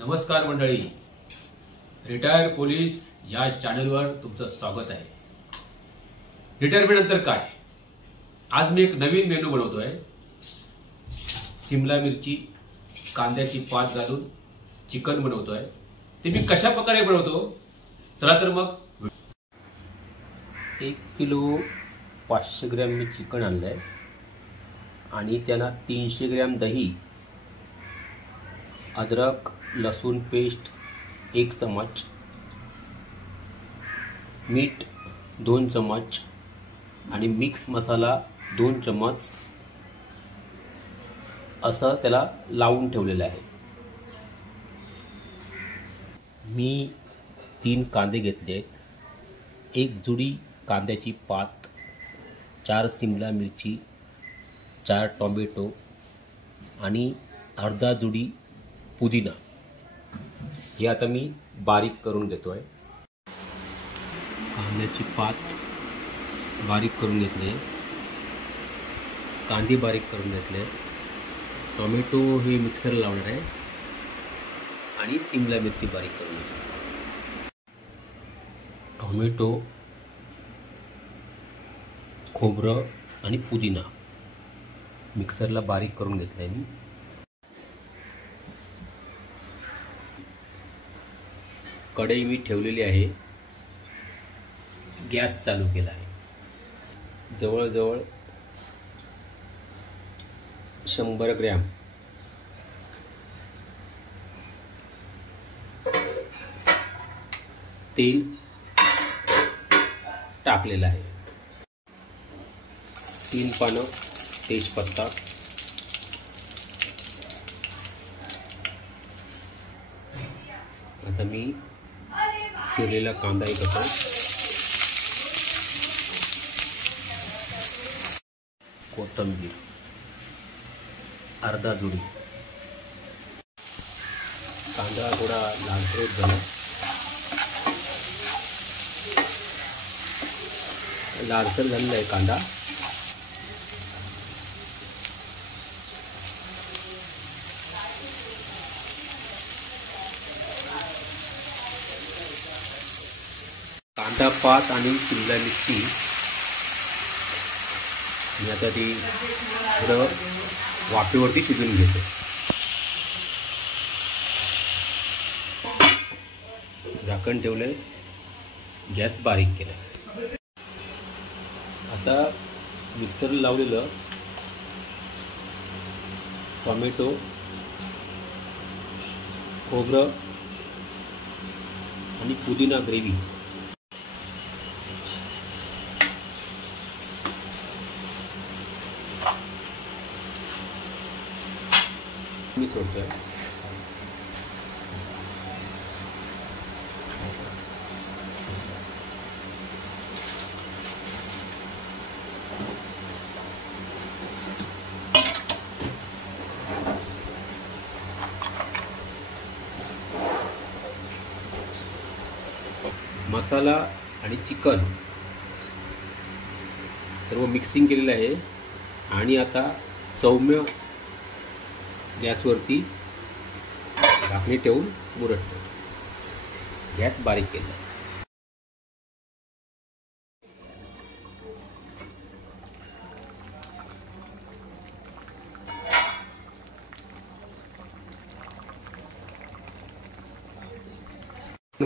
नमस्कार मंडळी, retire police या चॅनलवर तुमचं स्वागत आहे। रिटायरमेंट नंतर काय, आज मी एक नवीन मेनू बनवतोय। शिमला मिरची कांद्याची पात घालून चिकन बनवतोय। ते मी कशा प्रकारे बनवतो चला तर मग 1 किलो 500 ग्रॅम मी चिकन आणलंय आणि त्याला 300 ग्रॅम दही, अदरक लसूण पेस्ट 1 चम्मच, मीठ 2 चम्मच आणि मिक्स मसाला 2 चम्मच असं त्याला लावून ठेवलेलं आहे। मी 3 कांदे घेतले आहेत, 1 जुडी कांद्याची पात, 4 शिमला मिरची, 4 टोमॅटो आणि अर्धा जुडी पुदिना हे आता मी बारीक करून घेतोय। कांद्याची पात बारीक करून घेतले, कांदे बारीक करून घेतले, टोमॅटो हे मिक्सर लावणार आहे आणि शिमला मिरची बारीक करून घेतली। टोमॅटो, खोबरं आणि पुदिना मिक्सरला बारीक करून घेतलंय मी। कढई मी ठेवलेली आहे, गॅस चालू केला आहे। जवळजवळ 100 ग्रॅम तेल टाकलेलं आहे, 3 पानं तेजपत्ता, आता मी चिरलेला कांदा घेतो, कोथिंबीर अर्धा जुडी। कांदा थोडा लालसर झाला, लालसर झालेला आहे कांदा। कांदा पात आणि शिमला मिरची मी आता ती थोडं वाफेवरती शिजवून घेतो। झाकण ठेवलंय, गॅस बारीक केलाय। आता मिक्सर लावलेलं टोमॅटो, खोबरं आणि पुदिना ग्रेव्ही मी सोडतोय। मसाला आणि चिकन सर्व मिक्सिंग केलेलं आहे आणि आता सौम्य गॅसवरती झाकणी ठेवून मुरत गॅस बारीक केला।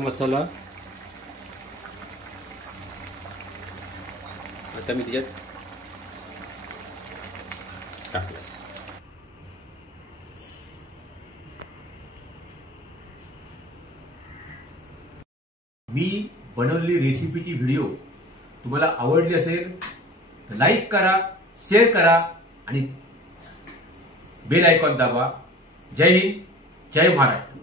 मसाला आता मी त्याच्यात टाकला। मी बनवलेली रेसिपीची व्हिडिओ तुम्हाला आवडली असेल तर लाईक करा, शेअर करा आणि बेल आयकॉन दाबा। जय हिंद, जय महाराष्ट्र।